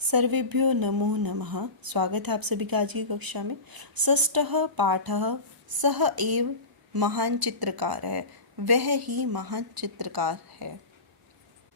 सर्वेभ्यो नमो नमः। स्वागत है आप सभी का आज की कक्षा में। षष्ठः पाठः सः एव महान चित्रकार है, वह ही महान चित्रकार है।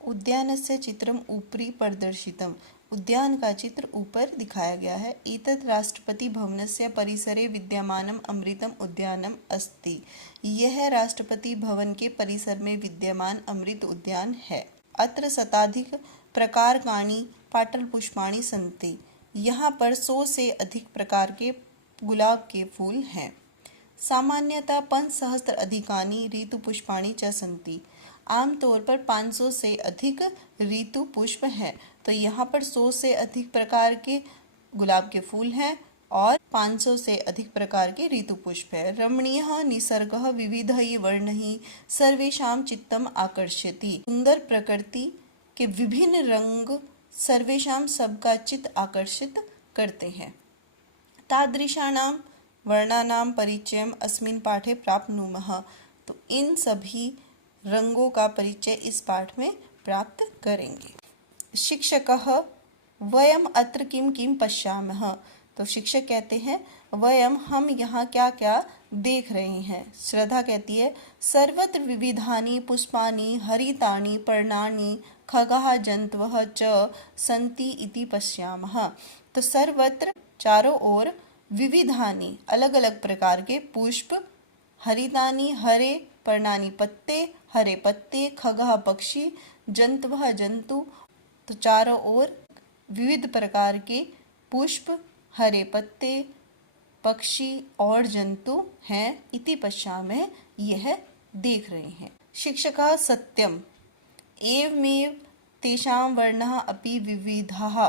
उद्यानस्य चित्रम ऊपरी प्रदर्शितम, उद्यान का चित्र ऊपर दिखाया गया है। एतत् राष्ट्रपति भवनस्य परिसरे विद्यमानम अमृतम उद्यानम अस्ति, यह राष्ट्रपति भवन के परिसर में विद्यमान अमृत उद्यान है। अत्र शताधिक प्रकारकाणि पाटलपुष्पाणि सन्ति, यहाँ पर 100 से अधिक प्रकार के गुलाब के फूल हैं। सामान्यतः 5,000 अधिकानि ऋतुपुष्पाणि च सन्ति, आमतौर पर 500 से अधिक ऋतु पुष्प हैं। तो यहाँ पर 100 से अधिक प्रकार के गुलाब के फूल हैं और 500 से अधिक प्रकार के ऋतु पुष्प है। रमणीयः निसर्गः विविधैः वर्णैः सर्वेषां चित्तम् आकर्षयति, सुंदर प्रकृति के विभिन्न रंग सर्वेषां सबका चित्त आकर्षित करते हैं। तादृशानां वर्णानां परिचयम् अस्मिन् पाठे प्राप्नुमः, तो इन सभी रंगों का परिचय इस पाठ में प्राप्त करेंगे। शिक्षकः वयम् अत्र किं किं पश्यामः, तो शिक्षक कहते हैं वयम हम यहाँ क्या क्या देख रहे हैं। श्रद्धा कहती है सर्वत्र विविधानि पुष्पानि हरितानि पर्णानि खगाः जन्तवः च सन्ति इति पश्यामः, तो सर्वत्र चारों ओर विविधानि अलग अलग प्रकार के पुष्प, हरितानि हरे, पर्णानि पत्ते, हरे पत्ते, खगाः पक्षी, जन्तवः जंतु, तो चारों ओर विविध प्रकार के पुष्प, हरे पत्ते, पक्षी और जंतु हैं। इति पश्यामः, यह देख रहे हैं। शिक्षकः सत्यम एवमेव तेषां वर्णाः अपि विविधाः,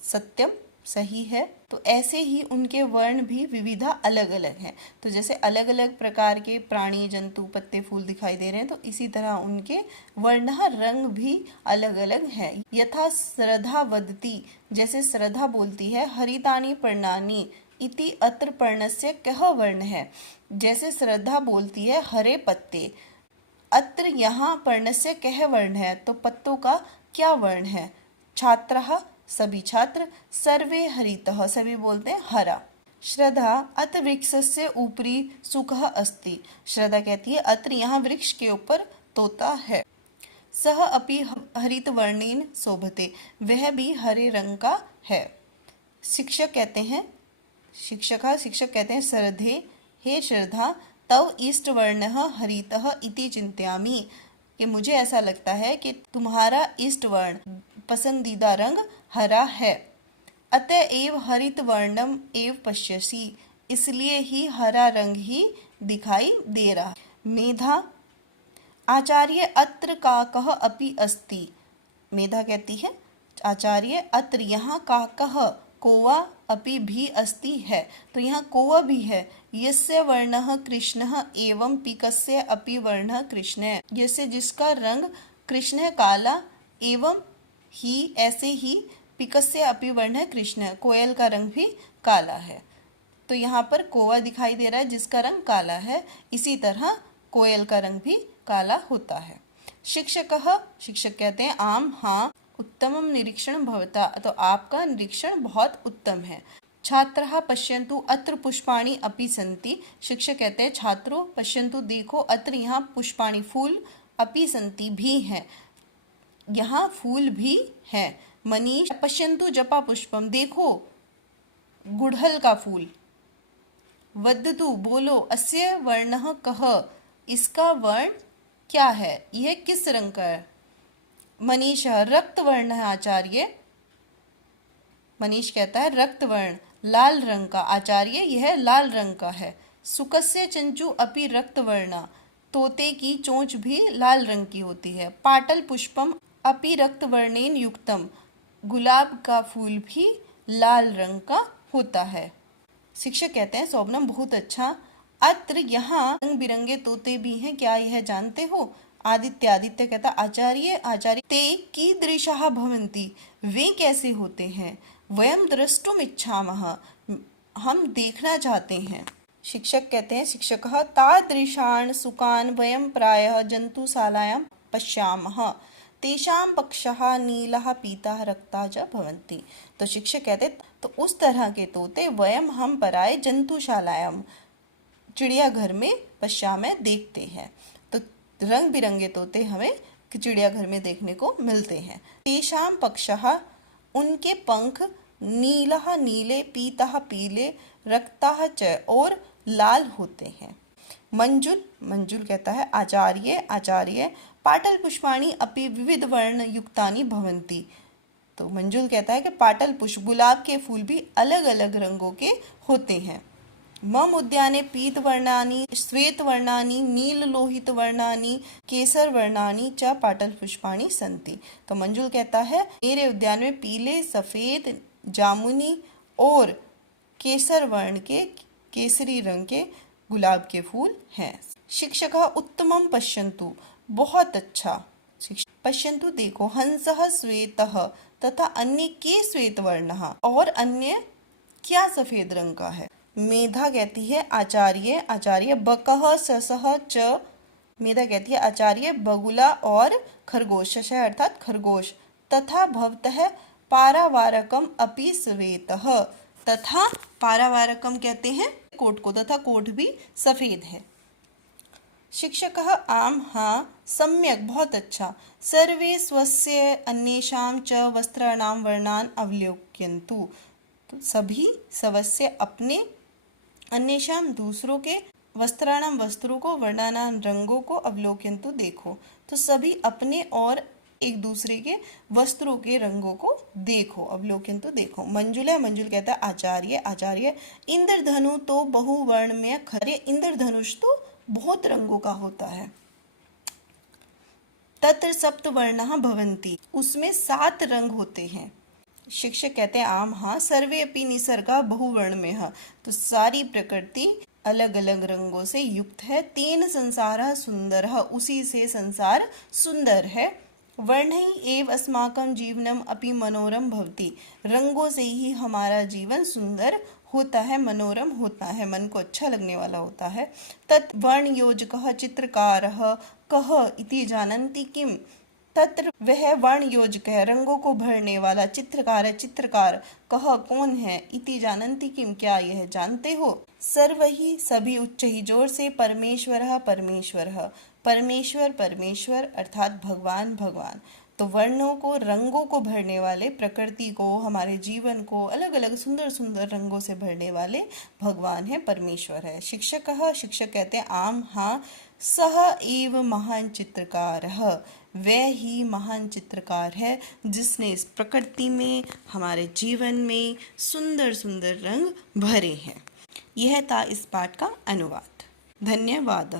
सत्यम सही है, तो ऐसे ही उनके वर्ण भी विविधा अलग अलग हैं। तो जैसे अलग अलग प्रकार के प्राणी, जंतु, पत्ते, फूल दिखाई दे रहे हैं, तो इसी तरह उनके वर्णः रंग भी अलग अलग हैं। यथा श्रद्धा वदति, जैसे श्रद्धा बोलती है हरितानि पर्णानि इति, अत्र पर्णस्य कः वर्ण है। जैसे श्रद्धा बोलती है हरे पत्ते, अत्र यहाँ पर्णस्य कः वर्ण है, तो पत्तों का क्या वर्ण है। छात्रः सभी छात्र, सर्वे हरितः सभी बोलते हैं हरा। श्रद्धा अत्र वृक्षस्य ऊपरी सुखः अस्ति, श्रद्धा कहती है अत्र यहाँ वृक्ष के ऊपर तोता है। सः अपि हरित वर्णेन शोभते, वह भी हरे रंग का है। शिक्षक कहते हैं शिक्षक कहते हैं श्रद्धे हे श्रद्धा तव इष्ट वर्णः हरितः इति चिंतयामि, कि मुझे ऐसा लगता है कि तुम्हारा इष्ट वर्ण पसंदीदा रंग हरा है। अतएव हरित वर्णम एव पश्यसि, इसलिए ही हरा रंग ही दिखाई दे रहा। मेधा आचार्य अत्र काकः अपि अस्ति, मेधा कहती है आचार्य अत्र यहाँ काकः कौवा अपि भी अस्ति है, तो यहाँ कौवा भी है। यस्य वर्णः कृष्णः एवं पीकस्य अपि वर्णः कृष्ण है, जैसे जिसका रंग कृष्ण है काला, एवं ही ऐसे ही पीकस्य अपि वर्णः कृष्ण है, कोयल का रंग भी काला है। तो यहाँ पर कौवा दिखाई दे रहा है जिसका रंग काला है, इसी तरह कोयल का रंग भी काला होता है। शिक्षक कहते हैं आम हाँ उत्तमम निरीक्षण भवता, तो आपका निरीक्षण बहुत उत्तम है। छात्रः पश्यन्तु अत्र पुष्पाणि अपि सन्ति, शिक्षक कहते हैं छात्रों पश्यन्तु देखो, अत्र यहाँ पुष्पाणि फूल, अपि सन्ति भी हैं, यहाँ फूल भी हैं। मनीष पश्यन्तु जपा पुष्पम, देखो गुड़हल का फूल। वदतु बोलो अस्य वर्णः कः, इसका वर्ण क्या है, यह किस रंग का है। मनीष रक्त वर्ण है आचार्य, मनीष कहता है रक्त वर्ण लाल रंग का, आचार्य यह लाल रंग का है। सुकस्य चंचू अपि रक्त वर्णा, तोते की चोंच भी लाल रंग की होती है। पाटल पुष्पम अपि रक्त वर्णेन युक्तम, गुलाब का फूल भी लाल रंग का होता है। शिक्षक कहते हैं शोभनम बहुत अच्छा। अत्र यहाँ रंग बिरंगे तोते भी हैं, क्या यह जानते हो। आदित्य कहता आचार्य ते कीदृशाः भवन्ति, वे कैसे होते हैं। वयम द्रष्टुम इच्छामः, हम देखना चाहते हैं। शिक्षक कहते हैं शिक्षकः तादृशान् सुकान् वयम प्रायः जंतुशालायां पश्यामः, तेषां पक्षः नीलः पीतः रक्तः च भवन्ति। तो शिक्षक कहते तो उस तरह के तोते वयम हम पराये जंतुशालायाम चिड़ियाघर में पश्यामः देखते हैं। तो रंग बिरंगे तोते हमें चिड़ियाघर में देखने को मिलते हैं। तेषां पक्षः उनके पंख नीलः नीले पीतः पीले रक्तः च और लाल होते हैं। मंजुल मंजुल कहता है आचार्य आचार्य पाटल पुष्पाणि अपि विविध वर्ण युक्तानि भवन्ति। तो मंजुल कहता है कि पाटल पुष्प गुलाब के फूल भी अलग अलग रंगों के होते हैं। मम उद्याने पीत वर्णानि श्वेत वर्णानि नील लोहित वर्णानि केसर वर्णानि च पाटल पुष्पाणि सन्ति। तो मंजुल कहता है मेरे उद्यान में पीले सफेद जामुनी और केसर वर्ण के केसरी रंग के गुलाब के फूल हैं। शिक्षकः उत्तमं पश्यन्तु बहुत अच्छा। पश्यन्तु देखो हंसः श्वेतः तथा अन्य के श्वेत वर्णः और अन्य क्या सफेद रंग का है। मेधा कहती है आचार्य आचार्य बकः ससः च। मेधा कहती है आचार्य बगुला और खरगोश शशः अर्थात खरगोश। तथा भवतः पारावारकम अपि श्वेतः तथा पारावारकम कहते हैं कोट को तथा कोट भी सफेद है। शिक्षकः आम हाँ सम्यक बहुत अच्छा। सर्वे स्वस्य अन्येषां च वस्त्राणां वर्णान् अवलोकयन्तु। तो सभी स्वस्य अपने अन्येषां दूसरों के वस्त्राणां वस्त्रों को वर्णानां रंगों को अवलोकयन्तु देखो। तो सभी अपने और एक दूसरे के वस्त्रों के रंगों को देखो अवलोकयन्तु देखो। मंजुल है मंजुल कहता है आचार्य आचार्य इंद्रधनु तो बहुवर्ण में खरे इंद्रधनुष तो बहुत रंगों का होता है। तत्र सप्तवर्णः भवन्ति उसमें 7 रंग होते हैं। शिक्षक कहते हैं आम हाँ सर्वे अपि निसर्गा बहुवर्णमयः। तो सारी प्रकृति अलग अलग रंगों से युक्त है। तेन संसारः सुंदरः उसी से संसार सुंदर है। वर्णैः एव अस्माकं जीवनम अपि मनोरम भवति। रंगों से ही हमारा जीवन सुंदर होता है मनोरम होता है मन को अच्छा लगने वाला होता है। तत् वर्ण योजकः चित्रकारः कः इति जानन्ति किम। तत्र वह वर्ण योजक है रंगों को भरने वाला चित्रकार है चित्रकार कह कौन है इति जानन्ति किम क्या यह जानते हो। सर्वहि सभी उच्च ही जोर से परमेश्वरः परमेश्वरः परमेश्वर परमेश्वर अर्थात भगवान भगवान। तो वर्णों को रंगों को भरने वाले प्रकृति को हमारे जीवन को अलग अलग सुंदर सुंदर रंगों से भरने वाले भगवान है परमेश्वर है। शिक्षकः शिक्षक कहते हैं आम हाँ सह एव महान चित्रकारः वह ही महान चित्रकार है जिसने इस प्रकृति में हमारे जीवन में सुंदर सुंदर रंग भरे हैं। यह था इस पाठ का अनुवाद। धन्यवाद।